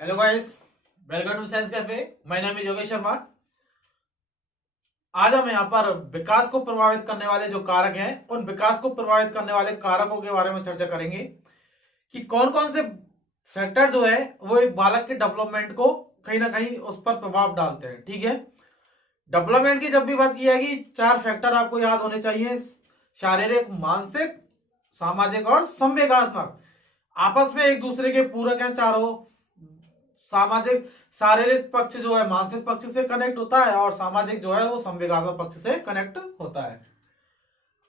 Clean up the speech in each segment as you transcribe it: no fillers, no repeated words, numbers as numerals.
Hello guys, welcome to science cafe. My name is Yogesh Sharma. आज हम यहाँ पर विकास को प्रभावित करने वाले जो कारक हैं उन विकास को प्रभावित करने वाले कारकों के बारे में चर्चा करेंगे कि कौन कौन से फैक्टर जो है वो एक बालक के डेवलपमेंट को कहीं ना कहीं उस पर प्रभाव डालते हैं। ठीक है, डेवलपमेंट की जब भी बात की जाएगी चार फैक्टर आपको याद होने चाहिए: शारीरिक, मानसिक, सामाजिक और संवेगात्मक। आपस में एक दूसरे के पूरक हैं चारों। सामाजिक शारीरिक पक्ष जो है मानसिक पक्ष से कनेक्ट होता है और सामाजिक जो है वो संवेगात्मक पक्ष से कनेक्ट होता है।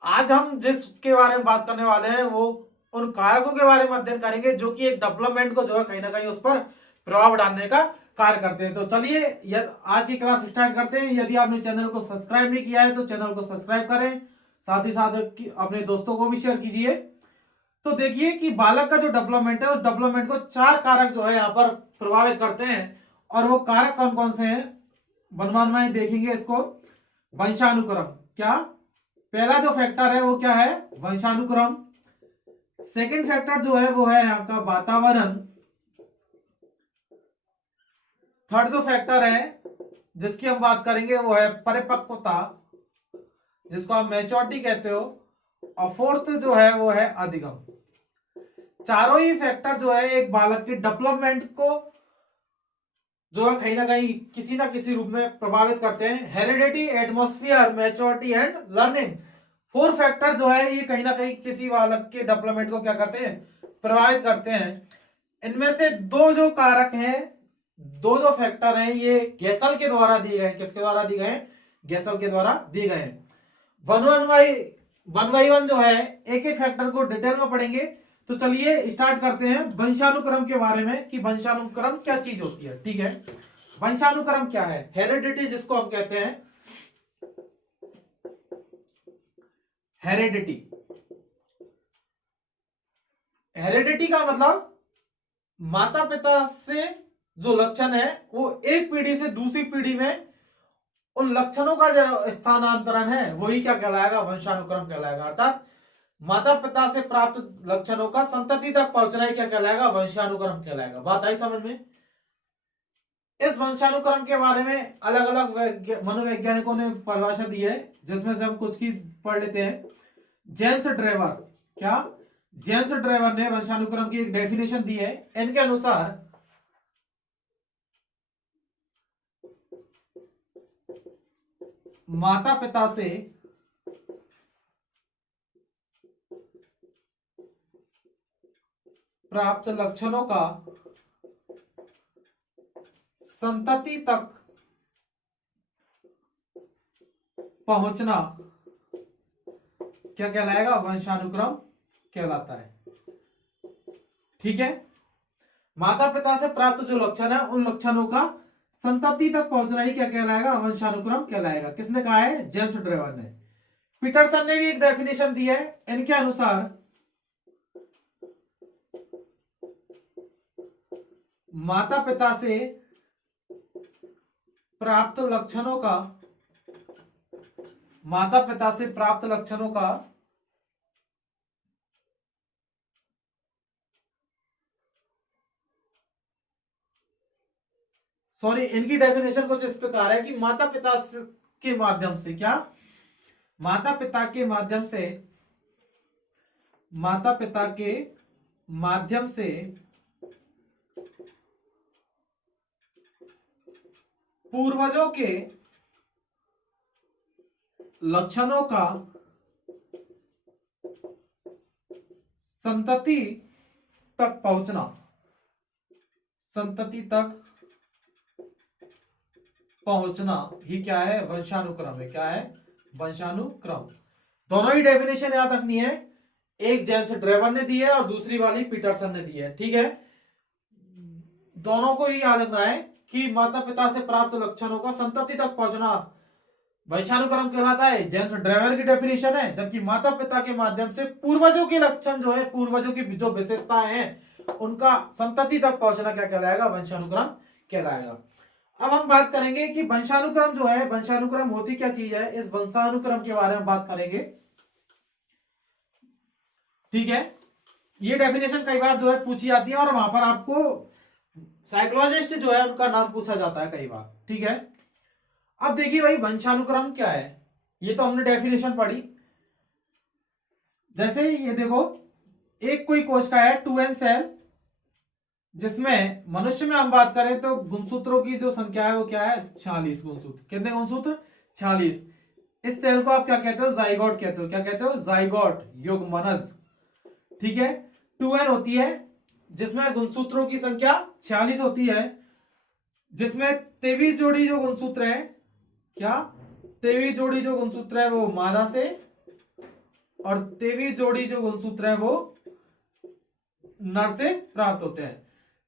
आज हम जिसके बारे में बात करने वाले हैं वो उन कारकों के बारे में अध्ययन करेंगे जो कि एक डेवलपमेंट को जो है कहीं ना कहीं उस पर प्रभाव डालने का कार्य करते हैं। तो चलिए आज की क्लास स्टार्ट करते हैं। यदि आपने चैनल को सब्सक्राइब नहीं किया है तो चैनल को सब्सक्राइब करें, साथ ही साथ अपने दोस्तों को भी शेयर कीजिए। तो देखिए कि बालक का जो डेवलपमेंट है उस डेवलपमेंट को चार कारक जो है यहाँ पर प्रभावित करते हैं। और वो कारक कौन कौन से हैं बनवान में देखेंगे इसको। वंशानुक्रम, क्या पहला जो फैक्टर है वो क्या है? वंशानुक्रम। सेकंड फैक्टर जो है वो है यहाँ का वातावरण। थर्ड जो फैक्टर है जिसकी हम बात करेंगे वो है परिपक्वता, जिसको आप मैच्योरिटी कहते हो। और फोर्थ जो है वो है अधिगम। चारों ही फैक्टर जो है एक बालक के डेवलपमेंट को जो है कहीं ना किसी रूप में प्रभावित करते हैं। Heredity, atmosphere, maturity and learning. Four factor जो है ये कहीं ना कहीं किसी बालक के डेवलपमेंट को क्या करते हैं? प्रभावित करते हैं। इनमें से दो जो कारक हैं, दो जो फैक्टर हैं, ये गेसल के द्वारा दिए गए। किसके द्वारा दिए गए? गेसल के द्वारा दिए गए। वन बाई वन जो है एक एक फैक्टर को डिटेल में पढ़ेंगे। तो चलिए स्टार्ट करते हैं वंशानुक्रम के बारे में कि वंशानुक्रम क्या चीज होती है। ठीक है, वंशानुक्रम क्या है? हेरिडिटी जिसको हम कहते हैं, हेरिडिटी। हेरिडिटी का मतलब माता पिता से जो लक्षण है वो एक पीढ़ी से दूसरी पीढ़ी में उन लक्षणों का जो स्थानांतरण है वही क्या कहलाएगा? वंशानुक्रम कहलाएगा। अर्थात माता पिता से प्राप्त लक्षणों का संतति तक पहुंचना ही क्या कहलाएगा? वंशानुक्रम कहलाएगा। बात आई समझ में? इस वंशानुक्रम के बारे में अलग अलग मनोवैज्ञानिकों ने परिभाषा दी है, जिसमें से हम कुछ की पढ़ लेते हैं। जेम्स ड्रेवर, क्या जेम्स ड्रेवर ने वंशानुक्रम की एक डेफिनेशन दी है। इनके अनुसार माता पिता से प्राप्त लक्षणों का संतति तक पहुंचना क्या कहलाएगा? वंशानुक्रम कहलाता है। ठीक है, माता पिता से प्राप्त जो लक्षण है उन लक्षणों का संतति तक पहुंचना ही क्या कहलाएगा? वंशानुक्रम कहलाएगा। किसने कहा है? जेम्स ड्रेवर ने। पीटरसन ने भी एक डेफिनेशन दी है। इनके अनुसार माता पिता से प्राप्त लक्षणों का सॉरी, इनकी डेफिनेशन कुछ इस प्रकार है कि माता पिता के माध्यम से, क्या माता पिता के माध्यम से पूर्वजों के लक्षणों का संतति तक पहुंचना ही क्या है? वंशानुक्रम है। क्या है? वंशानुक्रम। दोनों ही डेफिनेशन याद रखनी है। एक जेम्स ड्रेवर ने दी है और दूसरी वाली पीटरसन ने दी है। ठीक है, दोनों को ही याद रखना है कि माता पिता से प्राप्त लक्षणों का संतति तक पहुंचना वंशानुक्रम कहलाता है। जेम्स ड्रेवर की डेफिनेशन है, जबकि माता पिता के माध्यम से पूर्वजों के लक्षण जो है, पूर्वजों की जो विशेषताएं हैं उनका संतति तक पहुंचना क्या कहलाएगा? वंशानुक्रम कहलाएगा। अब हम बात करेंगे कि वंशानुक्रम जो है, वंशानुक्रम होती क्या चीज है, इस वंशानुक्रम के बारे में बात करेंगे। ठीक है, ये डेफिनेशन कई बार जो है पूछी जाती है और वहां पर आपको साइकोलॉजिस्ट जो है उनका नाम पूछा जाता है कई बार, ठीक है। अब देखिए भाई वंशानुक्रम क्या है, ये तो हमने डेफिनेशन पढ़ी। जैसे ये देखो, एक कोई कोशिका है 2n सेल, जिसमें मनुष्य में हम बात करें तो गुणसूत्रों की जो संख्या है वो क्या है 46 गुणसूत्र। कितने गुणसूत्र? 46। इस सेल को आप क्या कहते हो? जाइगोट कहते हो। क्या कहते हो? जाइगोट, युग्मनज, ठीक है। 2n होती है जिसमें गुणसूत्रों की संख्या 46 होती है, जिसमें 23 जोड़ी जो गुणसूत्र है, क्या 23 जोड़ी जो गुणसूत्र है वो मादा से, और 23 जोड़ी जो गुणसूत्र है वो नर से प्राप्त होते हैं।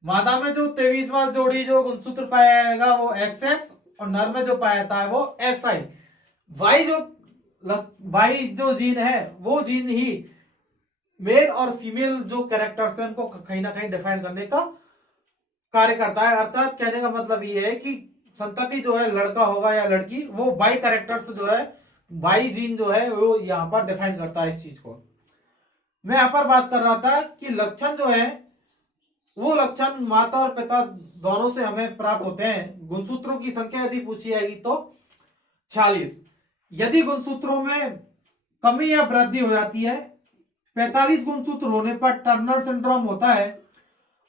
मादा में जो 23वां जोड़ी जो गुणसूत्र पाया जाएगा वो XX, और नर में जो पाया जाता है वो XY। वाई जो जीन है वो जीन ही मेल और फीमेल जो कैरेक्टर्स हैं उनको कहीं ना कहीं डिफाइन करने का कार्य करता है। अर्थात कहने का मतलब ये है कि संतति जो है लड़का होगा या लड़की, वो वाई कैरेक्टर्स जो है, वाई जीन जो है वो यहाँ पर डिफाइन करता है इस चीज को। मैं यहाँ पर बात कर रहा था कि लक्षण जो है वो लक्षण माता और पिता दोनों से हमें प्राप्त होते हैं। गुणसूत्रों की संख्या यदि पूछी जाएगी तो 46। यदि गुणसूत्रों में कमी या वृद्धि हो जाती है, 45 गुणसूत्र होने पर टर्नर सिंड्रोम होता है,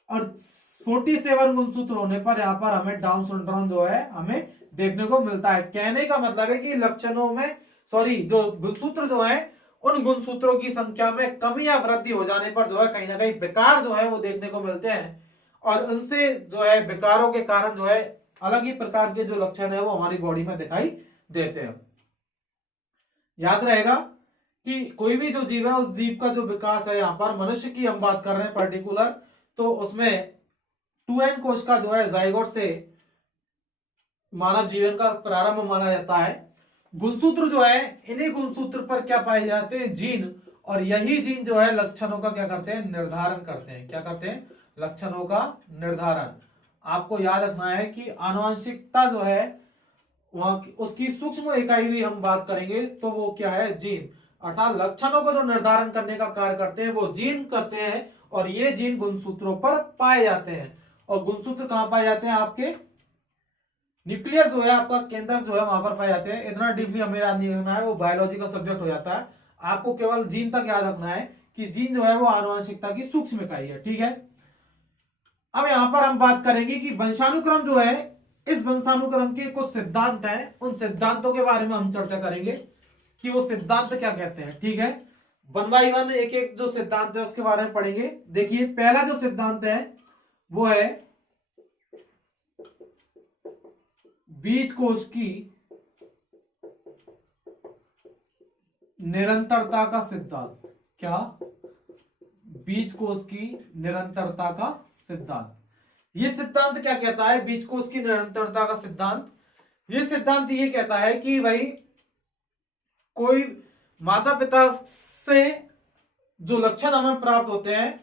और 47 गुणसूत्र होने पर यहाँ पर हमें डाउन सिंड्रोम जो है हमें देखने को मिलता है। कहने का मतलब है कि लक्षणों में जो गुणसूत्र जो है उन गुणसूत्रों की संख्या में कमी या वृद्धि हो जाने पर जो है कहीं ना कहीं विकार जो है वो देखने को मिलते हैं, और उनसे जो है विकारों के कारण जो है अलग ही प्रकार के जो लक्षण है वो हमारी बॉडी में दिखाई देते हैं। याद रहेगा कि कोई भी जो जीव है उस जीव का जो विकास है, यहाँ पर मनुष्य की हम बात कर रहे हैं पर्टिकुलर, तो उसमें 2n कोशिका जो है जाइगोट से मानव जीवन का प्रारंभ माना जाता है। गुणसूत्र जो है, इन्हीं गुणसूत्र पर क्या पाए जाते हैं? जीन, और यही जीन जो है लक्षणों का क्या करते हैं? निर्धारण करते हैं। क्या करते हैं? लक्षणों का निर्धारण। आपको याद रखना है कि आनुवंशिकता जो है वहां उसकी सूक्ष्म इकाई भी हम बात करेंगे तो वो क्या है? जीन। अर्थात लक्षणों को जो निर्धारण करने का कार्य करते हैं वो जीन करते हैं, और ये जीन गुणसूत्रों पर पाए जाते हैं। और गुणसूत्र कहां पाए जाते हैं? आपके न्यूक्लियस जो है, आपका केंद्र जो है वहां पर पाए जाते हैं। इतना डीपली हमें याद नहीं रखना है, वो बायोलॉजी का सब्जेक्ट हो जाता है। आपको केवल जीन तक याद रखना है कि जीन जो है वो आनुवंशिकता की सूक्ष्म इकाई है, ठीक है। अब यहां पर हम बात करेंगे कि वंशानुक्रम जो है, इस वंशानुक्रम के कुछ सिद्धांत हैं, उन सिद्धांतों के बारे में हम चर्चा करेंगे कि वो सिद्धांत क्या कहते हैं, ठीक है। 1 बाय 1 एक एक जो सिद्धांत है उसके बारे में पढ़ेंगे। देखिए पहला जो सिद्धांत है वो है बीज कोश की निरंतरता का सिद्धांत। क्या? बीज कोश की निरंतरता का सिद्धांत। यह सिद्धांत क्या कहता है? बीज कोश की निरंतरता का सिद्धांत, यह सिद्धांत ये कहता है कि भाई कोई माता पिता से जो लक्षण हमें प्राप्त होते हैं,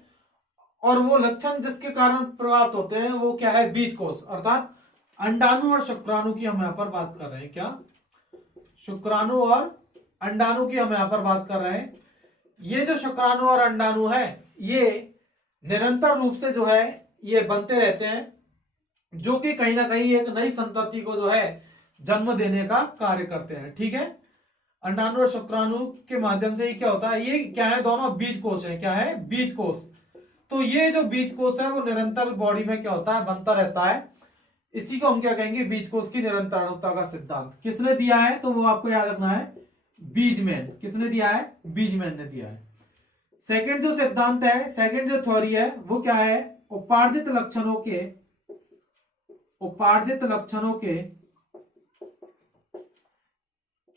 और वो लक्षण जिसके कारण प्राप्त होते हैं वो क्या है? बीज कोश। अर्थात अंडाणु और शुक्राणु की हम यहां पर बात कर रहे हैं। क्या? शुक्राणु और अंडाणु की हम यहां पर बात कर रहे हैं। ये जो शुक्राणु और अंडाणु है ये निरंतर रूप से जो है ये बनते रहते हैं, जो कि कहीं ना कहीं एक नई संतति को जो है जन्म देने का कार्य करते हैं, ठीक है। अंडाणु और शुक्राणु के माध्यम से ये क्या होता है? ये क्या है? दोनों बीज कोश है। क्या है? बीज कोश। तो ये जो बीज कोश है वो निरंतर बॉडी में क्या होता है? बनता रहता है। इसी को हम क्या कहेंगे? बीज कोश की निरंतरता का सिद्धांत। किसने दिया है? तो वो आपको याद रखना है, बीजमैन। किसने दिया है? बीजमैन ने दिया है। सेकंड जो सिद्धांत है, सेकंड जो थ्योरी है वो क्या है? उपार्जित लक्षणों के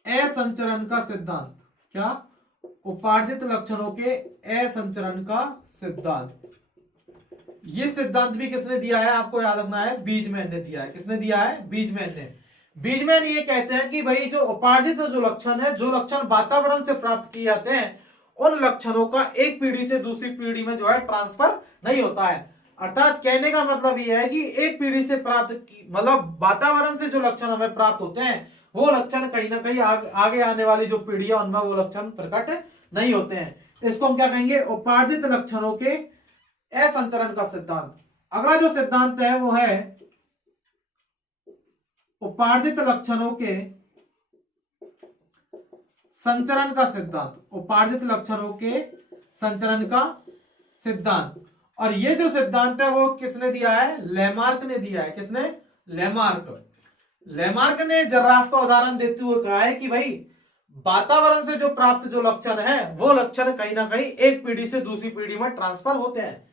असंचरण का सिद्धांत। क्या? उपार्जित लक्षणों के असंचरण का सिद्धांत। ये सिद्धांत भी किसने दिया है? आपको याद रखना है, बीजमैन ने दिया है। किसने दिया है? बीजमैन ने। बीजमैन ये कहते हैं कि भाई जो उपार्जित जो लक्षण है, जो लक्षण वातावरण से प्राप्त किए जाते हैं, उन लक्षणों का एक पीढ़ी से दूसरी पीढ़ी में जो है ट्रांसफर नहीं होता है। अर्थात कहने का मतलब यह है कि एक पीढ़ी से प्राप्त मतलब वातावरण से जो लक्षण हमें प्राप्त होते हैं वो लक्षण कहीं ना कहीं आगे आने वाली जो पीढ़ी है उनमें वो लक्षण प्रकट नहीं होते हैं। इसको हम क्या कहेंगे? उपार्जित लक्षणों के असंचरण का सिद्धांत। अगला जो सिद्धांत है वो है उपार्जित लक्षणों के संचरण का सिद्धांत। उपार्जित लक्षणों के संचरण का सिद्धांत। और ये जो सिद्धांत है वो किसने दिया है? लेमार्क ने दिया है। किसने? लेमार्क। लेमार्क ने जर्राफ का उदाहरण देते हुए कहा है कि भाई वातावरण से जो प्राप्त जो लक्षण है वो लक्षण कहीं ना कहीं एक पीढ़ी से दूसरी पीढ़ी में ट्रांसफर होते हैं।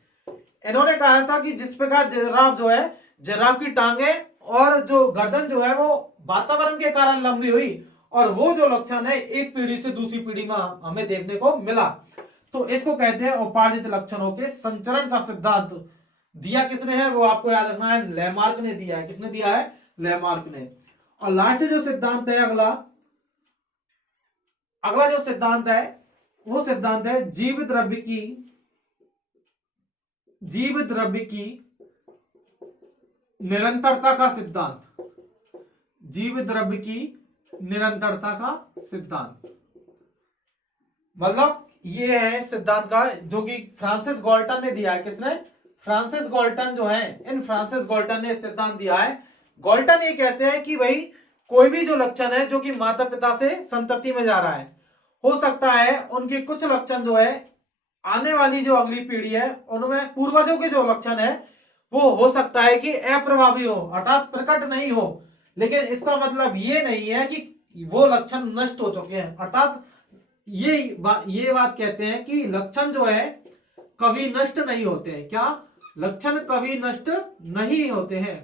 इन्होंने कहा था कि जिस प्रकार जिराफ जो है, जिराफ की टांगे और जो गर्दन जो है वो वातावरण के कारण लंबी हुई और वो जो लक्षण है एक पीढ़ी से दूसरी पीढ़ी में हमें देखने को मिला। तो इसको कहते हैं उपार्जित लक्षणों के संचरण का सिद्धांत। दिया किसने है? वो आपको याद रखना है, लेमार्क ने दिया है। किसने दिया है? लेमार्क ने। और लास्ट जो सिद्धांत है, अगला जो सिद्धांत है वो सिद्धांत है जीव द्रव्य की निरंतरता का सिद्धांत। जीव द्रव्य की निरंतरता का सिद्धांत मतलब ये है सिद्धांत का जो कि फ्रांसिस गाल्टन ने दिया है। किसने? फ्रांसिस गाल्टन जो है, इन फ्रांसिस गाल्टन ने सिद्धांत दिया है। गाल्टन ये कहते हैं कि भाई कोई भी जो लक्षण है जो कि माता पिता से संतति में जा रहा है, हो सकता है उनके कुछ लक्षण जो है आने वाली जो अगली पीढ़ी है उनमें पूर्वजों के जो लक्षण है वो हो सकता है कि अप्रभावी हो, अर्थात प्रकट नहीं हो। लेकिन इसका मतलब ये नहीं है कि वो लक्षण नष्ट हो चुके हैं। अर्थात ये बात कहते हैं कि लक्षण जो है कभी नष्ट नहीं होते हैं। क्या? लक्षण कभी नष्ट नहीं होते हैं।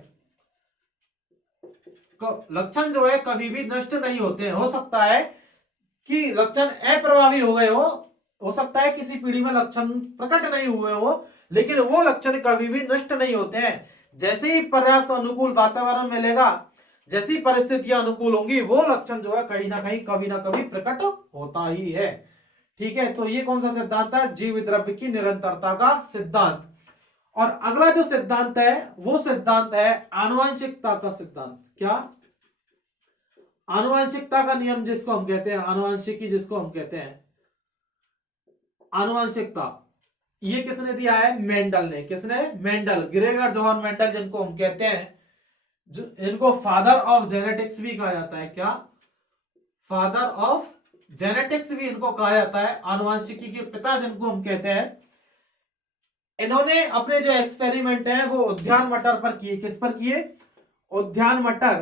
लक्षण जो है कभी भी नष्ट नहीं होते हैं। हो सकता है कि लक्षण अप्रभावी हो गए हो सकता है किसी पीढ़ी में लक्षण प्रकट नहीं हुए हो, लेकिन वो लक्षण कभी भी नष्ट नहीं होते हैं। जैसे ही पर्याप्त अनुकूल वातावरण मिलेगा, जैसी परिस्थितियां अनुकूल होंगी, वो लक्षण जो है कहीं ना कहीं कभी ना कभी प्रकट होता ही है। ठीक है, तो ये कौन सा सिद्धांत है? जीव द्रव्य की निरंतरता का सिद्धांत। और अगला जो सिद्धांत है वो सिद्धांत है आनुवंशिकता का सिद्धांत। क्या? आनुवंशिकता का नियम जिसको हम कहते हैं, आनुवंशिकी जिसको हम कहते हैं, आनुवंशिकता, ये किसने दिया है? मेंडल ने। किसने? मेंडल, ग्रेगर जोहान मेंडल जिनको हम कहते हैं, जो इनको फादर ऑफ जेनेटिक्स भी कहा जाता है। क्या? फादर ऑफ जेनेटिक्स भी इनको कहा जाता है, आनुवंशिकी के पिता जिनको हम कहते हैं। इन्होंने अपने जो एक्सपेरिमेंट है वो उद्यान मटर पर किए। किस पर किए? उद्यान मटर,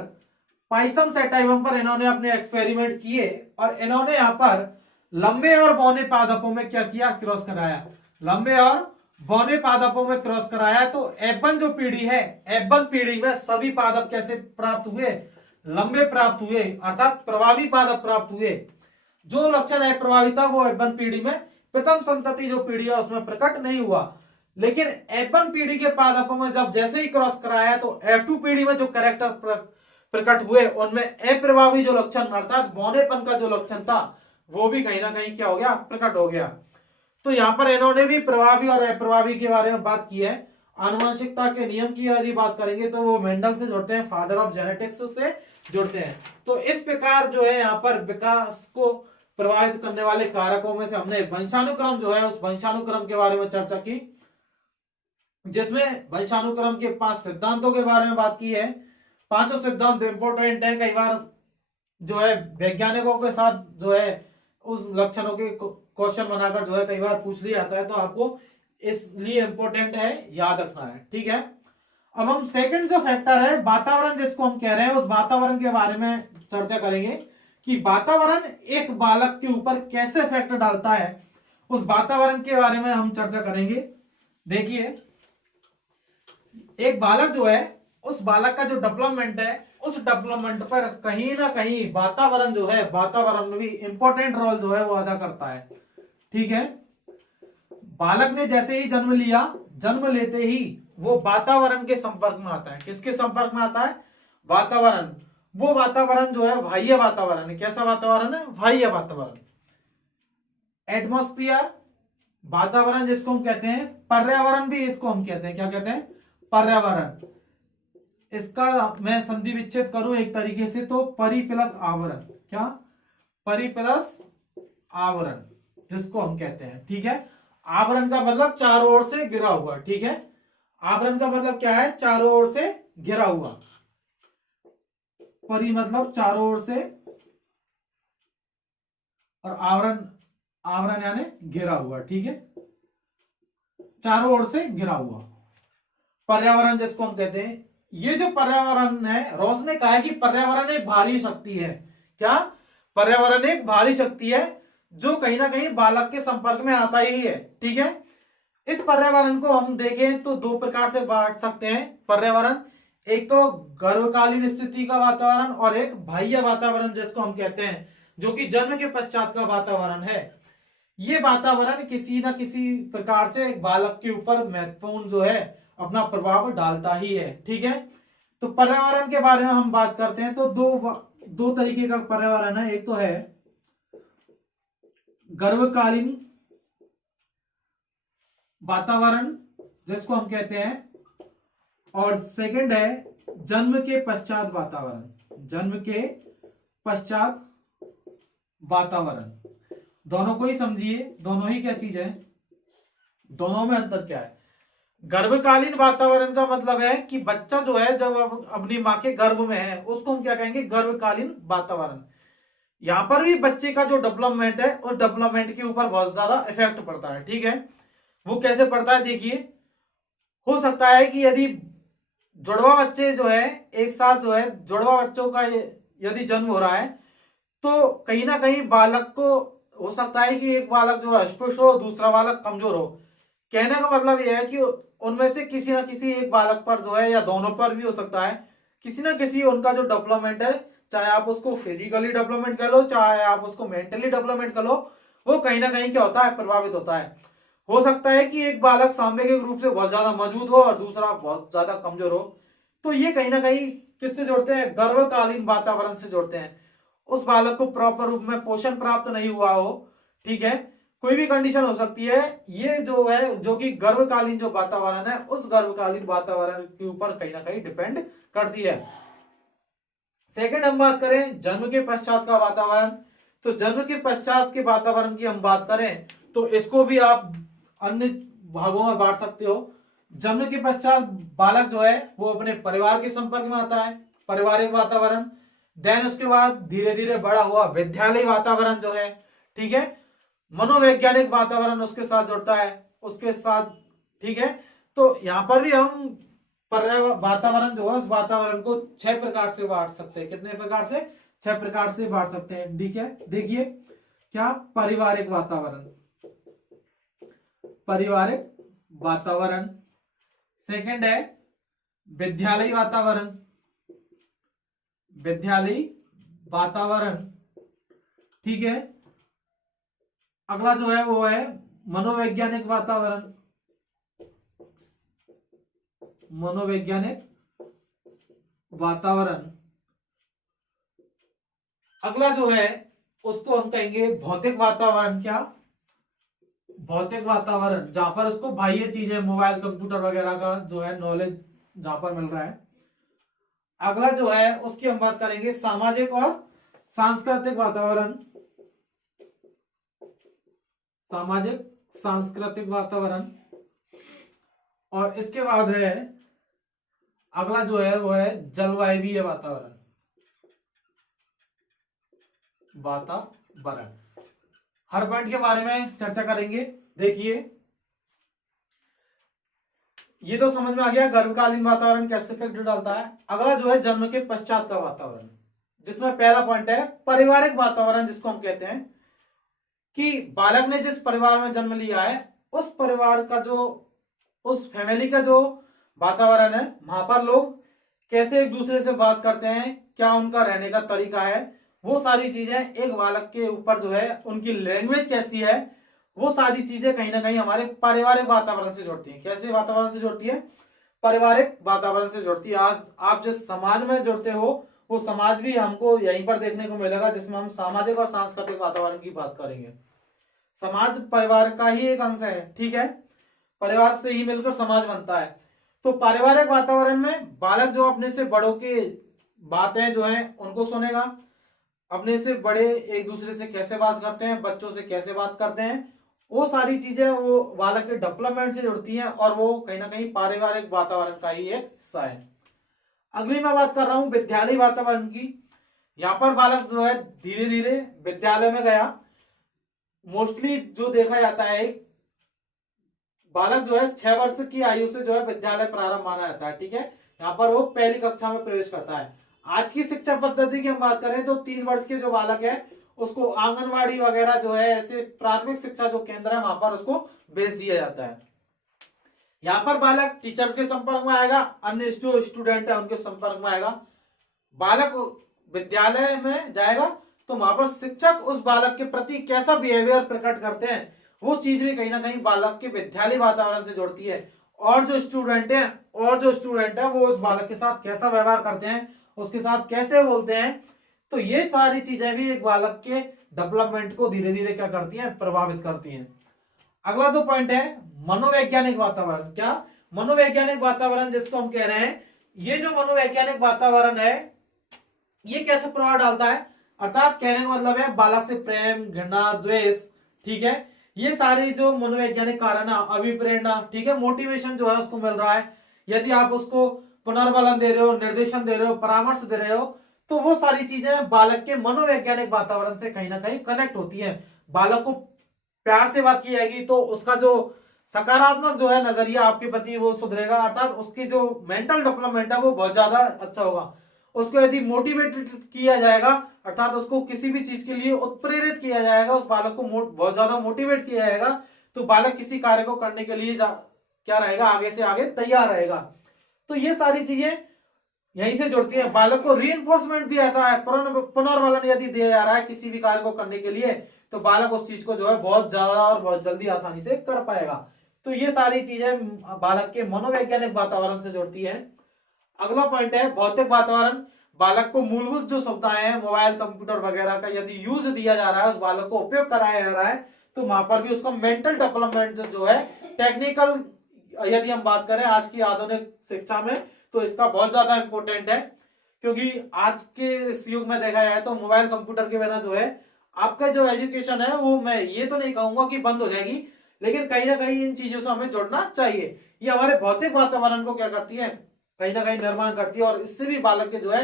पाइसम सेटाइवम पर इन्होंने अपने एक्सपेरिमेंट किए और इन्होंने यहां पर लंबे और बौने पादपों में क्या किया? क्रॉस कराया। लंबे और बौने पादपों में क्रॉस कराया। तो F1 जो पीढ़ी है, F1 पीढ़ी में सभी पादप कैसे प्राप्त हुए? लंबे प्राप्त हुए, अर्थात प्रभावी पादप प्राप्त हुए। जो लक्षण है प्रभावी था वो F1 पीढ़ी में, प्रथम संतति जो पीढ़ी है उसमें प्रकट नहीं हुआ। लेकिन F1 पीढ़ी के पादपों में जब जैसे ही क्रॉस कराया तो F2 पीढ़ी में जो कैरेक्टर प्रकट हुए उनमें अप्रभावी जो लक्षण अर्थात बौनेपन का जो लक्षण था वो भी कहीं ना कहीं क्या हो गया? प्रकट हो गया। तो यहां पर इन्होंने भी प्रभावी और अप्रभावी के बारे में बात की है। आनुवंशिकता के नियम की यदि बात करेंगे तो वो मेंडल से जुड़ते हैं, फादर ऑफ जेनेटिक्स से जुड़ते हैं। तो इस प्रकार जो है यहाँ पर विकास को प्रभावित करने वाले कारकों में से हमने वंशानुक्रम जो है उस वंशानुक्रम के बारे में चर्चा की, जिसमें वंशानुक्रम के 5 सिद्धांतों के बारे में बात की है। पांचों सिद्धांत इंपोर्टेंट है। कई बार जो है वैज्ञानिकों के साथ जो है उस लक्षणों के क्वेश्चन बनाकर जो है कई बार पूछ लिया जाता है, तो आपको इसलिए इंपोर्टेंट है, याद रखना है। ठीक है, अब हम सेकंड जो फैक्टर है वातावरण जिसको हम कह रहे हैं, उस वातावरण के बारे में चर्चा करेंगे कि वातावरण एक बालक के ऊपर कैसे इफेक्ट डालता है। उस वातावरण के बारे में हम चर्चा करेंगे। देखिए, एक बालक जो है, उस बालक का जो डेवलपमेंट है, उस डेवलपमेंट पर कहीं ना कहीं वातावरण जो है, वातावरण भी इंपॉर्टेंट रोल जो है वो अदा करता है। ठीक है, बालक ने जैसे ही जन्म लिया, जन्म लेते ही वो वातावरण के संपर्क में आता है। किसके संपर्क में आता है? वातावरण। वो वातावरण जो है बाह्य वातावरण है। कैसा वातावरण है? बाह्य वातावरण। एटमॉस्फियर वातावरण जिसको हम कहते हैं, पर्यावरण भी इसको हम कहते हैं। क्या कहते हैं? पर्यावरण। इसका मैं संधि विच्छेद करूं एक तरीके से तो परि प्लस आवरण। क्या? परि प्लस आवरण जिसको हम कहते हैं। ठीक है, आवरण का मतलब चारों ओर से घिरा हुआ। ठीक है, आवरण का मतलब क्या है? चारों ओर से घिरा हुआ। परि मतलब चारों ओर से, और आवरण, आवरण यानी घिरा हुआ, ठीक है, चारों ओर से घिरा हुआ। पर्यावरण जिसको हम कहते हैं, ये जो पर्यावरण है, रॉस ने कहा है कि पर्यावरण एक भारी शक्ति है। क्या? पर्यावरण एक भारी शक्ति है जो कहीं ना कहीं बालक के संपर्क में आता ही है, ठीक है। इस पर्यावरण को हम देखें तो दो प्रकार से बांट सकते हैं पर्यावरण। एक तो गर्भकालीन स्थिति का वातावरण, और एक बाह्य वातावरण जिसको हम कहते हैं, जो कि जन्म के पश्चात का वातावरण है। ये वातावरण किसी ना किसी प्रकार से बालक के ऊपर महत्वपूर्ण जो है अपना प्रभाव डालता ही है, ठीक है। तो पर्यावरण के बारे में हम बात करते हैं तो दो तरीके का पर्यावरण है। एक तो है गर्भकालीन वातावरण जिसको हम कहते हैं, और सेकंड है जन्म के पश्चात वातावरण। जन्म के पश्चात वातावरण, दोनों को ही समझिए, दोनों ही क्या चीज है, दोनों में अंतर क्या है। गर्भकालीन वातावरण का मतलब है कि बच्चा जो है जब अपनी माँ के गर्भ में है, उसको हम क्या कहेंगे? गर्भकालीन वातावरण। यहां पर भी बच्चे का जो डेवलपमेंट है, उस डेवलपमेंट के ऊपर बहुत ज्यादा इफेक्ट पड़ता है, ठीक है। वो कैसे पड़ता है? देखिए, हो सकता है कि यदि जुड़वा बच्चे जो है एक साथ जो है, जुड़वा बच्चों का यदि जन्म हो रहा है, तो कहीं ना कहीं बालक को हो सकता है कि एक बालक जो है अस्पृश्य हो, दूसरा बालक कमजोर हो। कहने का मतलब यह है कि उनमें से किसी ना किसी एक बालक पर जो है, या दोनों पर भी हो सकता है, किसी ना किसी उनका जो डेवलपमेंट है, चाहे आप उसको फिजिकली डेवलपमेंट कर लो, चाहे आप उसको मेंटली डेवलपमेंट कर लो, वो कहीं ना कहीं क्या होता है? प्रभावित होता है। हो सकता है कि एक बालक सामूहिक रूप से बहुत ज्यादा मजबूत हो और दूसरा बहुत ज्यादा कमजोर हो। तो ये कहीं ना कहीं किससे जोड़ते हैं? गर्भकालीन वातावरण से जोड़ते हैं। उस बालक को प्रॉपर रूप में पोषण प्राप्त नहीं हुआ हो, ठीक है, कोई भी कंडीशन हो सकती है। ये जो है, जो कि गर्भकालीन जो वातावरण है, उस गर्भकालीन वातावरण के ऊपर कहीं ना कहीं डिपेंड करती है। सेकंड हम बात करें जन्म के पश्चात का वातावरण। तो जन्म के पश्चात के वातावरण की हम बात करें तो इसको भी आप अन्य भागों में बांट सकते हो। जन्म के पश्चात बालक जो है वो अपने परिवार के संपर्क में आता है, पारिवारिक वातावरण। देन उसके बाद धीरे धीरे बड़ा हुआ विद्यालय वातावरण जो है, ठीक है, मनोवैज्ञानिक वातावरण उसके साथ जुड़ता है उसके साथ, ठीक है। तो यहां पर भी हम पर्यावरण वातावरण जो है, उस वातावरण को 6 प्रकार से बांट सकते हैं। कितने प्रकार से? 6 प्रकार से बांट सकते हैं, ठीक है। देखिए, क्या? पारिवारिक वातावरण, पारिवारिक वातावरण। सेकंड है विद्यालय वातावरण, विद्यालय वातावरण, ठीक है। अगला जो है वो है मनोवैज्ञानिक वातावरण, मनोवैज्ञानिक वातावरण। अगला जो है उसको हम कहेंगे भौतिक वातावरण। क्या? भौतिक वातावरण, जहां पर उसको बाह्य चीजें, मोबाइल, कंप्यूटर वगैरह का जो है नॉलेज जहां पर मिल रहा है। अगला जो है उसकी हम बात करेंगे सामाजिक और सांस्कृतिक वातावरण, सामाजिक सांस्कृतिक वातावरण। और इसके बाद है अगला जो है वो है जलवायु वातावरण, वातावरण। हर पॉइंट के बारे में चर्चा करेंगे। देखिए, ये तो समझ में आ गया गर्भकालीन वातावरण कैसे इफेक्ट डालता है। अगला जो है जन्म के पश्चात का वातावरण, जिसमें पहला पॉइंट है पारिवारिक वातावरण, जिसको हम कहते हैं कि बालक ने जिस परिवार में जन्म लिया है, उस परिवार का जो, उस फैमिली का जो वातावरण है, वहां पर लोग कैसे एक दूसरे से बात करते हैं, क्या उनका रहने का तरीका है, वो सारी चीजें एक बालक के ऊपर जो है, उनकी लैंग्वेज कैसी है, वो सारी चीजें कहीं ना कहीं हमारे पारिवारिक वातावरण से जुड़ती है। कैसे वातावरण से जुड़ती है? पारिवारिक वातावरण से जुड़ती है। आज आप जिस समाज में जुड़ते हो, वो समाज भी हमको यहीं पर देखने को मिलेगा, जिसमें हम सामाजिक और सांस्कृतिक वातावरण की बात करेंगे। समाज परिवार का ही एक अंश है, ठीक है, परिवार से ही मिलकर समाज बनता है। तो पारिवारिक वातावरण में बालक जो अपने से बड़ों की बातें जो हैं उनको सुनेगा, अपने से बड़े एक दूसरे से कैसे बात करते हैं, बच्चों से कैसे बात करते हैं, वो सारी चीजें वो बालक के डेवलपमेंट से जुड़ती हैं और वो कहीं ना कहीं पारिवारिक वातावरण का ही एक हिस्सा है। अगली मैं बात कर रहा हूँ विद्यालय वातावरण की। यहाँ पर बालक जो है धीरे धीरे विद्यालय में गया। मोस्टली जो देखा जाता है बालक जो है 6 वर्ष की आयु से जो है विद्यालय प्रारंभ माना जाता है, ठीक है। यहाँ पर वो पहली कक्षा में प्रवेश करता है। आज की शिक्षा पद्धति की हम बात करें तो 3 वर्ष के जो बालक है उसको आंगनवाड़ी वगैरह जो है ऐसे प्राथमिक शिक्षा जो केंद्र है वहां पर उसको भेज दिया जाता है। यहाँ पर बालक टीचर्स के संपर्क में आएगा, अन्य जो स्टूडेंट है उनके संपर्क में आएगा। बालक विद्यालय में जाएगा तो वहां पर शिक्षक उस बालक के प्रति कैसा बिहेवियर प्रकट करते हैं वो चीज भी कहीं ना कहीं बालक के विद्यालय वातावरण से जुड़ती है। और जो स्टूडेंट है वो उस बालक के साथ कैसा व्यवहार करते हैं, उसके साथ कैसे बोलते हैं, तो ये सारी चीजें भी एक बालक के डेवलपमेंट को धीरे धीरे क्या करती हैं, प्रभावित करती हैं। अगला जो पॉइंट है मनोवैज्ञानिक वातावरण। क्या मनोवैज्ञानिक वातावरण जिसको हम कह रहे हैं, ये जो मनोवैज्ञानिक वातावरण है ये कैसे प्रभाव डालता है, अर्थात कहने का मतलब है बालक से प्रेम, घृणा, द्वेष, ठीक है, ये सारे जो मनोवैज्ञानिक कारण है, अभिप्रेरणा, ठीक है, मोटिवेशन जो है उसको मिल रहा है। यदि आप उसको पुनर्बलन दे रहे हो, निर्देशन दे रहे हो, परामर्श दे रहे हो, तो वो सारी चीजें बालक के मनोवैज्ञानिक वातावरण से कहीं ना कहीं कनेक्ट होती हैं। बालक को प्यार से बात की जाएगी तो उसका जो सकारात्मक जो है नजरिया आपके प्रति वो सुधरेगा, अर्थात उसकी जो मेंटल डेवलपमेंट है वो बहुत ज्यादा अच्छा होगा। उसको यदि मोटिवेट किया जाएगा, अर्थात उसको किसी भी चीज के लिए उत्प्रेरित किया जाएगा, उस बालक को बहुत ज्यादा मोटिवेट किया जाएगा, तो बालक किसी कार्य को करने के लिए क्या रहेगा, आगे से आगे तैयार रहेगा। तो ये सारी चीजें यहीं से जुड़ती है। बालक को रीइंफोर्समेंट दिया जाता है, पुनर्बलन यदि दिया जा रहा है किसी भी कार्य को करने के लिए, तो बालक उस चीज को जो है बहुत ज्यादा और बहुत जल्दी आसानी से कर पाएगा। तो ये सारी चीजें बालक के मनोवैज्ञानिक वातावरण से जुड़ती है। अगला पॉइंट है भौतिक वातावरण। बालक को मूलभूत जो सुविधाएं हैं, मोबाइल, कंप्यूटर वगैरह का यदि यूज दिया जा रहा है, उस बालक को उपयोग कराया जा रहा है, तो वहां पर भी उसका मेंटल डेवलपमेंट जो है, टेक्निकल यदि हम बात करें आज की आधुनिक शिक्षा में, तो इसका बहुत ज्यादा इंपॉर्टेंट है। क्योंकि आज के इस युग में देखा जाए तो मोबाइल, कंप्यूटर के बिना जो है आपका जो एजुकेशन है वो, मैं ये तो नहीं कहूंगा कि बंद हो जाएगी, लेकिन कहीं ना कहीं इन चीजों से हमें जुड़ना चाहिए। ये हमारे भौतिक वातावरण को क्या करती है, कहीं ना कहीं निर्माण करती है, और इससे भी बालक के जो है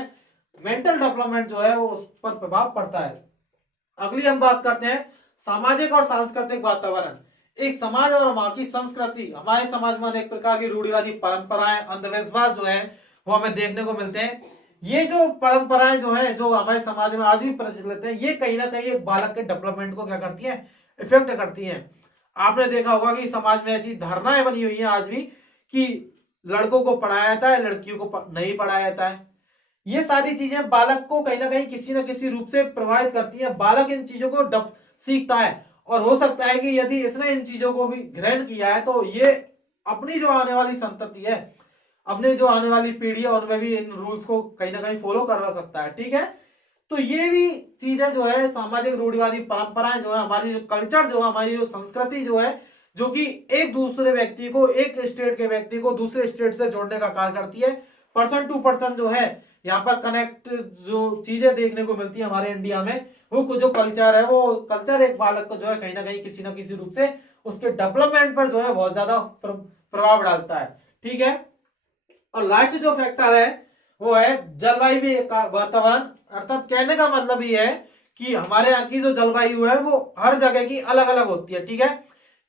मेंटल डेवलपमेंट जो है वो उस पर प्रभाव पड़ता है। अगली हम बात करते हैं सामाजिक और सांस्कृतिक वातावरण। एक समाज और वहां की संस्कृति। हमारे समाज में अनेक प्रकार की रूढ़िवादी परंपराएं, अंधविश्वास जो है वो हमें देखने को मिलते हैं। ये जो परंपराएं जो है जो हमारे समाज में आज भी प्रचलित है, ये कहीं ना कहीं एक बालक के डेवलपमेंट को क्या करती है, इफेक्ट करती है। आपने देखा होगा कि समाज में ऐसी धारणाएं बनी हुई है आज भी कि लड़कों को पढ़ाया जाता है, लड़कियों को नहीं पढ़ाया जाता है। ये सारी चीजें बालक को कहीं ना कहीं किसी न किसी रूप से प्रभावित करती है। बालक इन चीजों को सीखता है, और हो सकता है कि यदि इसने इन चीजों को भी ग्रहण किया है तो ये अपनी जो आने वाली संतति है, अपने जो आने वाली पीढ़ी है, उनमें भी इन रूल्स को कहीं ना कहीं फॉलो करवा सकता है, ठीक है। तो ये भी चीजें जो है सामाजिक रूढ़िवादी परंपराएं जो है, हमारी जो कल्चर जो है, हमारी जो संस्कृति जो है, जो कि एक दूसरे व्यक्ति को, एक स्टेट के व्यक्ति को दूसरे स्टेट से जोड़ने का कार्य करती है। पर्सन टू पर्सन जो है यहाँ पर कनेक्ट जो चीजें देखने को मिलती है हमारे इंडिया में, वो जो कल्चर है, वो कल्चर एक बालक को जो है कहीं ना कहीं किसी ना किसी रूप से उसके डेवलपमेंट पर जो है बहुत ज्यादा प्रभाव डालता है, ठीक है। और लास्ट जो फैक्टर है वो है जलवायु वातावरण। अर्थात कहने का मतलब ये है कि हमारे यहाँ की जो जलवायु है वो हर जगह की अलग अलग होती है, ठीक है।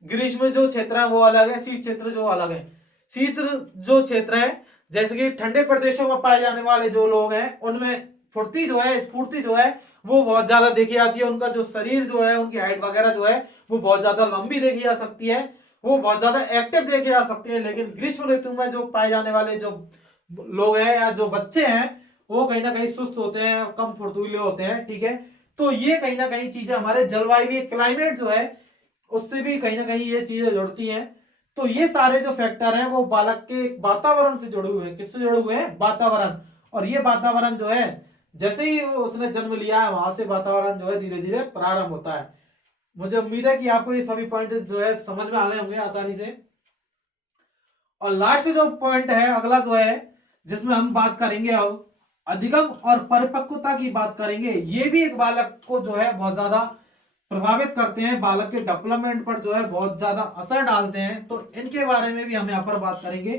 ग्रीष्म जो क्षेत्र है वो अलग है, शीत क्षेत्र जो अलग है। शीत जो क्षेत्र है, जैसे कि ठंडे प्रदेशों में पाए जाने वाले जो लोग हैं, उनमें फुर्ती जो है, स्फूर्ति जो है वो बहुत ज्यादा देखी जाती है। उनका जो शरीर जो है, उनकी हाइट वगैरह जो है वो बहुत ज्यादा लंबी देखी जा सकती है, वो बहुत ज्यादा एक्टिव देखे जा सकते हैं। लेकिन ग्रीष्म ऋतु में जो पाए जाने वाले जो लोग हैं या जो बच्चे हैं वो कहीं ना कहीं सुस्त होते हैं, कम फुर्तीले होते हैं, ठीक है। तो ये कहीं ना कहीं चीजें हमारे जलवायु क्लाइमेट जो है उससे भी कहीं ना कहीं ये चीजें जुड़ती हैं। तो ये सारे जो फैक्टर हैं वो बालक के वातावरण से जुड़े हुए हैं। किससे जुड़े हुए हैं? वातावरण। और ये वातावरण जो है जैसे ही उसने जन्म लिया है वहां से वातावरण जो है धीरे धीरे प्रारंभ होता है। मुझे उम्मीद है कि आपको ये सभी पॉइंट जो है समझ में आ गए होंगे आसानी से। और लास्ट जो पॉइंट है अगला जो है जिसमें हम बात करेंगे अब अधिगम और परिपक्वता की बात करेंगे। ये भी एक बालक को जो है बहुत ज्यादा प्रभावित करते हैं, बालक के डेवलपमेंट पर जो है बहुत ज्यादा असर डालते हैं, तो इनके बारे में भी हम यहाँ पर बात करेंगे।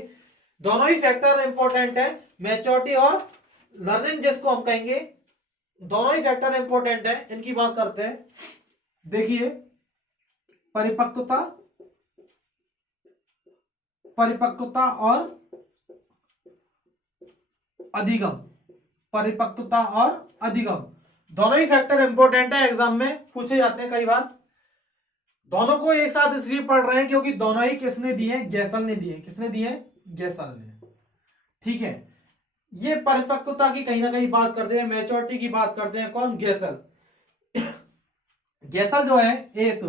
दोनों ही फैक्टर इंपॉर्टेंट है, मैच्योरिटी और लर्निंग जिसको हम कहेंगे, दोनों ही फैक्टर इंपॉर्टेंट है, इनकी बात करते हैं। देखिए, परिपक्वता, परिपक्वता और अधिगम, परिपक्वता और अधिगम, दोनों ही फैक्टर इंपॉर्टेंट है, एग्जाम में पूछे जाते हैं कई बार। दोनों को एक साथ इसलिए पढ़ रहे हैं क्योंकि दोनों ही किसने दिए? गैसल ने दिए। किसने दिए? गैसल ने। ठीक है, ये परिपक्वता की कहीं ना कहीं बात करते हैं, मैच्योरिटी की बात करते हैं, कौन? गैसल। गैसल जो है एक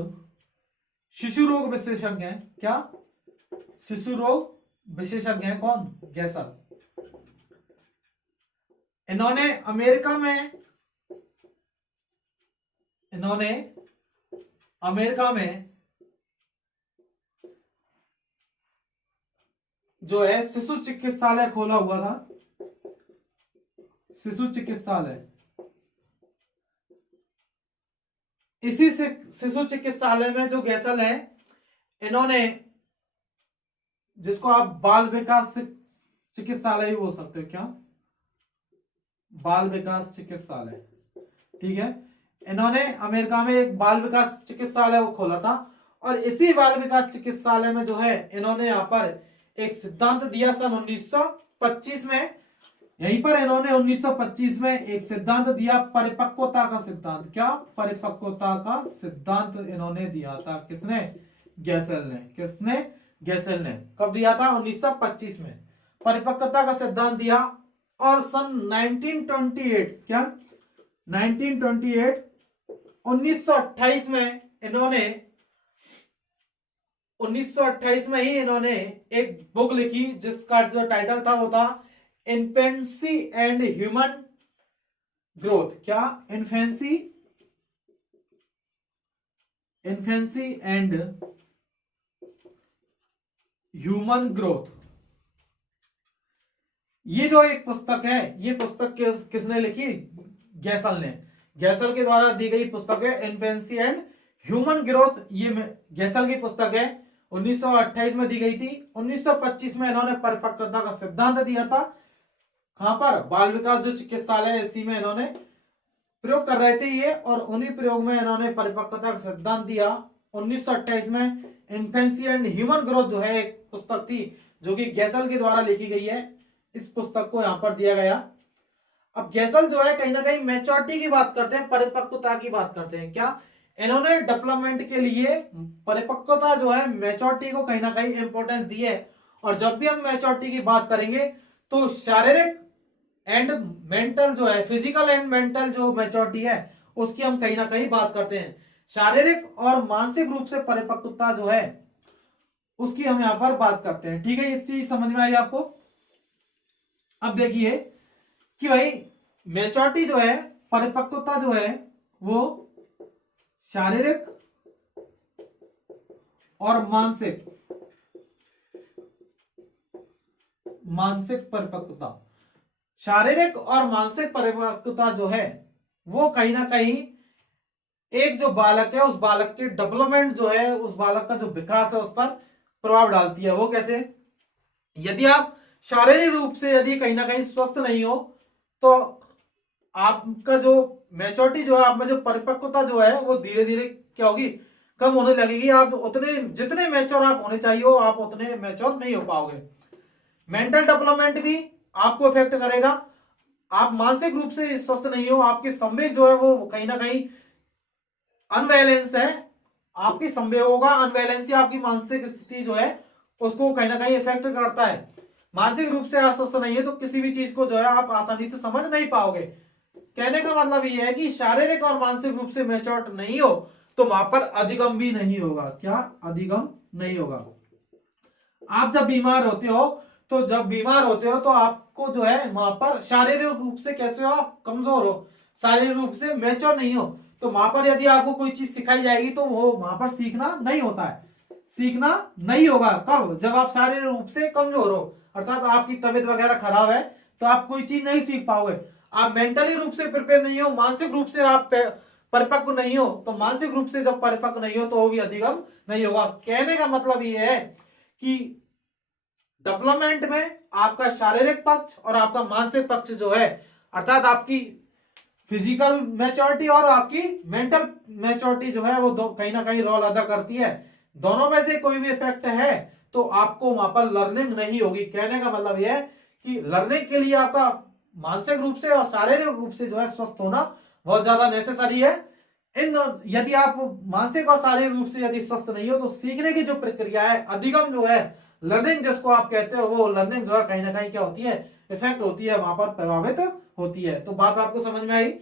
शिशु रोग विशेषज्ञ है। क्या? शिशु रोग विशेषज्ञ है, कौन? गैसल। इन्होंने अमेरिका में जो है शिशु चिकित्सालय खोला हुआ था, शिशु चिकित्सालय। इसी से शिशु चिकित्सालय में जो गैसल है, इन्होंने, जिसको आप बाल विकास चिकित्सालय भी बोल सकते हो, क्या? बाल विकास चिकित्सालय। ठीक है, इन्होंने अमेरिका में एक बाल विकास चिकित्सालय वो खोला था, और इसी बाल विकास चिकित्सालय में जो है इन्होंने यहाँ पर एक सिद्धांत दिया सन 1925 में। यहीं पर इन्होंने 1925 में एक सिद्धांत दिया, परिपक्वता का सिद्धांत। क्या? परिपक्वता का सिद्धांत इन्होंने दिया था। किसने? गैसल ने। किसने? गैसल ने। कब दिया था? 1925 में परिपक्वता का सिद्धांत दिया। और सन 1928, क्या? 1928, 1928 में इन्होंने, 1928 में ही इन्होंने एक बुक लिखी जिसका जो टाइटल था वो था इन्फेंसी एंड ह्यूमन ग्रोथ। क्या? Infancy and human growth. ये जो एक पुस्तक है, ये पुस्तक किसने लिखी? गैसल ने। गैसल के द्वारा दी गई पुस्तक है इन्फेंसी एंड ह्यूमन ग्रोथ। ये गैसल की पुस्तक है, 1928 में दी गई थी। 1925 में इन्होंने परिपक्वता का सिद्धांत दिया था। कहां पर? बाल विकास जो चिकित्सालय, इसी में इन्होंने प्रयोग कर रहे थे ये, और उन्हीं प्रयोग में इन्होंने परिपक्वता का सिद्धांत दिया 1928 में। इन्फेंसी एंड ह्यूमन ग्रोथ जो है एक पुस्तक थी जो कि गैसल के द्वारा लिखी गई है। इस पुस्तक को यहां पर दिया गया। अब गैसल जो है कहीं ना कहीं मैच्योरिटी की बात करते हैं, परिपक्वता की बात करते हैं। क्या? इन्होंने डेवलपमेंट के लिए परिपक्वता जो है, मैच्योरिटी को कहीं ना कहीं इंपॉर्टेंस दी है। और जब भी हम मैच्योरिटी की बात करेंगे तो शारीरिक एंड मेंटल जो है, फिजिकल एंड मेंटल जो मैच्योरिटी है, उसकी हम कहीं ना कहीं बात करते हैं। शारीरिक और मानसिक रूप से परिपक्वता जो है उसकी हम यहां पर बात करते हैं। ठीक है, इस चीज समझ में आई आपको? अब देखिए कि भाई मैच्योरिटी जो है, परिपक्वता जो है, वो शारीरिक और मानसिक परिपक्वता, शारीरिक और मानसिक परिपक्वता जो है वो कहीं ना कहीं एक जो बालक है, उस बालक के डेवलपमेंट जो है, उस बालक का जो विकास है, उस पर प्रभाव डालती है। वो कैसे? यदि आप शारीरिक रूप से यदि कहीं ना कहीं स्वस्थ नहीं हो तो आपका जो मैच्योरिटी जो है, आप में जो परिपक्वता जो है वो धीरे धीरे क्या होगी? कम होने लगेगी। आप उतने, जितने मैच्योर आप होने चाहिए हो, आप उतने मैच्योर नहीं हो पाओगे। मेंटल डेवलपमेंट भी आपको इफेक्ट करेगा। आप मानसिक रूप से स्वस्थ नहीं हो, आपके संवेग जो है वो कहीं ना कहीं अनबैलेंस है, आपकी संवेगों का अनबैलेंस ही आपकी मानसिक स्थिति जो है उसको कहीं ना कहीं इफेक्ट करता है। मानसिक रूप से अस्वस्थ नहीं है तो किसी भी चीज को जो है आप आसानी से समझ नहीं पाओगे। कहने का मतलब ये है कि शारीरिक और मानसिक रूप से मैच्योर नहीं हो तो वहां पर अधिगम भी नहीं होगा। क्या? अधिगम नहीं होगा। आप जब बीमार होते हो तो आपको जो है वहां पर शारीरिक रूप से कैसे हो? आप कमजोर हो, शारीरिक रूप से मैच्योर नहीं हो। तो वहां पर यदि आपको कोई चीज सिखाई जाएगी तो वो वहां पर सीखना नहीं होता है, सीखना नहीं होगा। कब? जब आप शारीरिक रूप से कमजोर हो, अर्थात आपकी तबीयत वगैरह खराब है तो आप कोई चीज नहीं सीख पाओगे। आप मेंटली रूप से प्रिपेयर नहीं हो, मानसिक रूप से आप परिपक्व नहीं हो, तो मानसिक रूप से जब परिपक्व नहीं हो तो वो भी अधिगम नहीं होगा। कहने का मतलब ये है कि डेवलपमेंट में आपका शारीरिक पक्ष और आपका मानसिक पक्ष जो है, अर्थात आपकी फिजिकल मैच्योरिटी और आपकी मेंटल मैच्योरिटी जो है वो कहीं ना कहीं रोल अदा करती है। दोनों में से कोई भी इफेक्ट है तो आपको वहां पर लर्निंग नहीं होगी। कहने का मतलब यह है कि लर्निंग के लिए आपका मानसिक रूप से और शारीरिक रूप से जो है स्वस्थ होना बहुत ज्यादा नेसेसरी है। यदि आप मानसिक और शारीरिक रूप से यदि स्वस्थ नहीं हो तो सीखने की जो प्रक्रिया है, अधिगम जो है, लर्निंग जिसको आप कहते हो, वो लर्निंग जो है कहीं ना कहीं क्या होती है, इफेक्ट होती है, वहां पर प्रभावित होती है। तो बात आपको समझ में आई।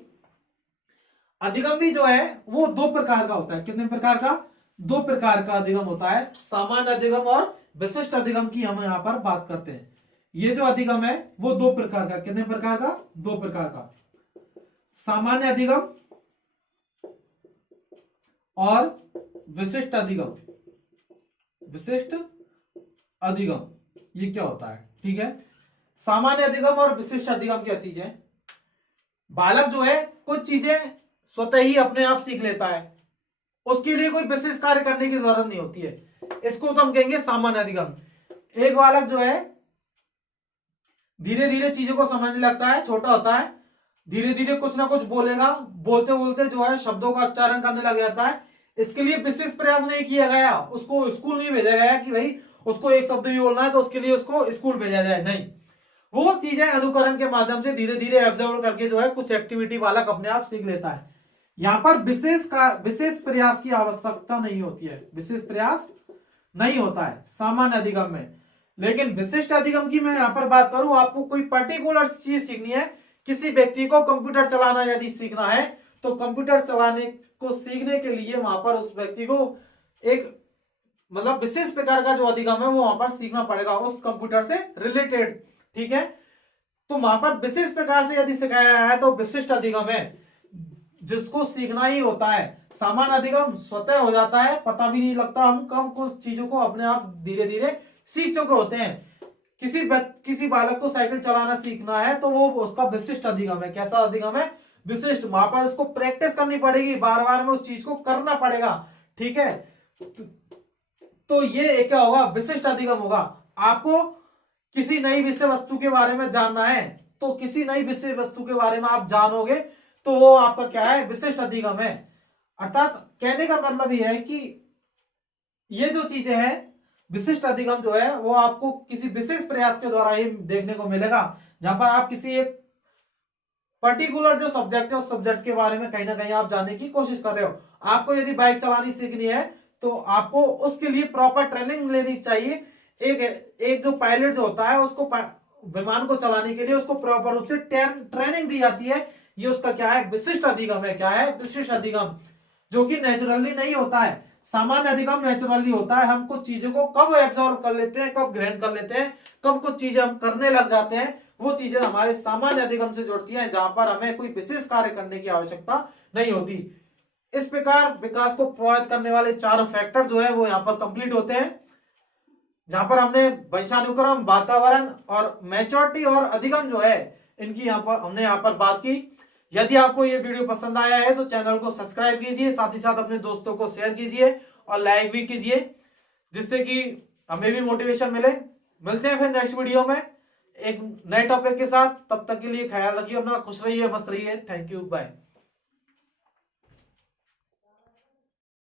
अधिगम भी जो है वो दो प्रकार का होता है। कितने प्रकार का? दो प्रकार का अधिगम होता है। सामान्य अधिगम और विशिष्ट अधिगम की हम यहाँ पर बात करते हैं। ये जो अधिगम है वो दो प्रकार का। कितने प्रकार का? दो प्रकार का। सामान्य अधिगम और विशिष्ट अधिगम। विशिष्ट अधिगम ये क्या होता है? ठीक है, सामान्य अधिगम और विशिष्ट अधिगम क्या चीज है? बालक जो है कुछ चीजें स्वतः ही अपने आप सीख लेता है, उसके लिए कोई विशेष कार्य करने की जरूरत नहीं होती है। इसको तो हम कहेंगे सामान्य अधिगम। एक बालक जो है धीरे धीरे चीजों को समझने लगता है, छोटा होता है, धीरे धीरे कुछ ना कुछ बोलेगा, बोलते बोलते जो है शब्दों का उच्चारण करने लग जाता है। इसके लिए विशेष प्रयास नहीं किया गया, उसको स्कूल नहीं भेजा गया कि भाई उसको एक शब्द भी बोलना है तो उसके लिए उसको स्कूल भेजा जाए, नहीं। वो चीजें अनुकरण के माध्यम से धीरे धीरे ऑब्जर्व करके जो है कुछ एक्टिविटी बालक अपने आप सीख लेता है। यहां पर विशेष प्रयास की आवश्यकता नहीं होती है, विशेष प्रयास नहीं होता है सामान्य अधिगम में। लेकिन विशिष्ट अधिगम की मैं यहां पर बात करूं, आपको कोई पर्टिकुलर चीज सीखनी है, किसी व्यक्ति को कंप्यूटर चलाना यदि सीखना है तो कंप्यूटर चलाने को सीखने के लिए वहां पर उस व्यक्ति को एक मतलब विशेष प्रकार का जो अधिगम है वो वहां पर सीखना पड़ेगा उस कंप्यूटर से रिलेटेड। ठीक है, तो वहां पर विशेष प्रकार से यदि सिखाया है तो विशिष्ट अधिगम है, जिसको सीखना ही होता है। सामान्य अधिगम स्वतः हो जाता है, पता भी नहीं लगता हम कब कुछ चीजों को अपने आप धीरे धीरे सीख चुके होते हैं। किसी बालक को साइकिल चलाना सीखना है तो वो उसका विशिष्ट अधिगम है। कैसा अधिगम है? विशिष्ट। वहां पर उसको प्रैक्टिस करनी पड़ेगी, बार बार में उस चीज को करना पड़ेगा। ठीक है, तो ये क्या होगा? विशिष्ट अधिगम होगा। आपको किसी नई विषय वस्तु के बारे में जानना है तो किसी नई विषय वस्तु के बारे में आप जानोगे तो वो आपका क्या है? विशिष्ट अधिगम है। अर्थात कहने का मतलब यह है कि ये जो चीजें हैं, विशिष्ट अधिगम जो है वो आपको किसी विशेष प्रयास के द्वारा ही देखने को मिलेगा, जहां पर आप किसी एक पर्टिकुलर जो सब्जेक्ट है उस सब्जेक्ट के बारे में कहीं ना कहीं आप जानने की कोशिश कर रहे हो। आपको यदि बाइक चलानी सीखनी है तो आपको उसके लिए प्रॉपर ट्रेनिंग लेनी चाहिए। एक जो पायलट जो होता है उसको विमान को चलाने के लिए उसको प्रॉपर रूप से ट्रेनिंग दी जाती है। ये उसका क्या है? विशिष्ट अधिगम है। क्या है? विशिष्ट अधिगम, जो कि नेचुरली नहीं होता है। सामान्य अधिगम नेचुरली होता है। हम कुछ चीजों को कब एब्जॉर्व कर लेते हैं, कब ग्रहण कर लेते हैं, कब कुछ चीजें हम करने लग जाते हैं, वो चीजें हमारे सामान्य अधिगम से जुड़ती हैं, जहां पर हमें कोई विशेष कार्य करने की आवश्यकता नहीं होती। इस प्रकार विकास को प्रभावित करने वाले चारों फैक्टर जो है वो यहाँ पर कंप्लीट होते हैं, जहां पर हमने वंशानुक्रम, वातावरण और मैच्योरिटी और अधिगम जो है इनकी हमने यहाँ पर बात की। यदि आपको ये वीडियो पसंद आया है तो चैनल को सब्सक्राइब कीजिए, साथ ही साथ अपने दोस्तों को शेयर कीजिए और लाइक भी कीजिए, जिससे कि हमें भी मोटिवेशन मिले। मिलते हैं फिर नेक्स्ट वीडियो में एक नए टॉपिक के साथ। तब तक के लिए ख्याल रखिए अपना, खुश रहिए, मस्त रहिए। Thank you, bye.